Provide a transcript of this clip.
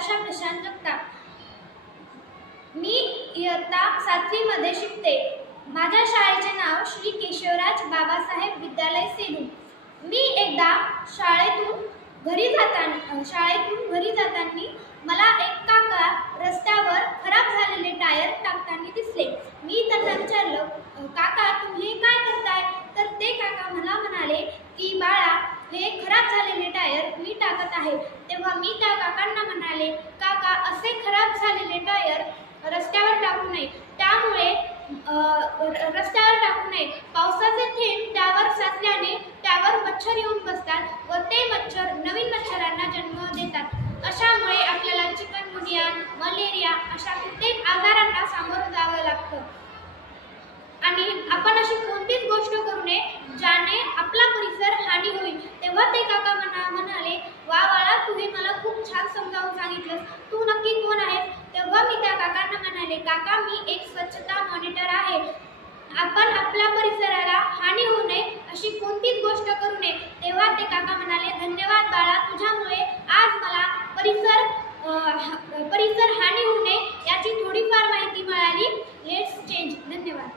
आशा प्रशांत जगताप। मी इयत्ता 7वी मध्ये शिकते। माझ्या शाळेचे नाव श्री केशवराज बाबासाहेब विद्यालय सेलू। मी एकदा शाळेतून घरी जाताना मला एक काका रस्त्यावर खराब झालेले टायर टाकताना दिसले। मी त्यांना विचारलं, काका तुम्ही हे काय करताय? तर ते काका मला म्हणाले की बाळा, हे खराब झालेले टायर मी टाकत आहे। तेव्हा मी त्या काकांना म्हणाले, काका असे खराब झालेले टायर रस्त्यावर टाकू नये, त्यामुळे रस्त्यावर टाकू नये। पावसाचे थेंब त्यावर साचल्याने त्यावर मच्छर येऊन बसतात व ते मच्छर नवीन मच्छरांना जन्म देतात। अशामुळे आपल्याला चिकनगुनिया, मलेरिया अशा कित्येक आजारांना सामोरं जावं लागतं आणि आपण अशी कोणतीच गोष्ट करू नये ज्याने आपला परिसर हानी होईल। तेव्हा ते काका म्हणाले, वा बाळा, तू हे मला खूप छान समजावून सांगितलंस, तू नक्की कोण आहेस? तेव्हा मी त्या काकांना म्हणाले, काका मी एक स्वच्छता मॉनिटर आहे। आपण आपल्या परिसराला हानी होऊ नये अशी कोणतीच गोष्ट करू नये। तेव्हा ते काका म्हणाले, धन्यवाद बाळा, तुझ्यामुळे आज मला परिसर हानी होऊ नये याची थोडीफार माहिती मिळाली। Let's change. धन्यवाद।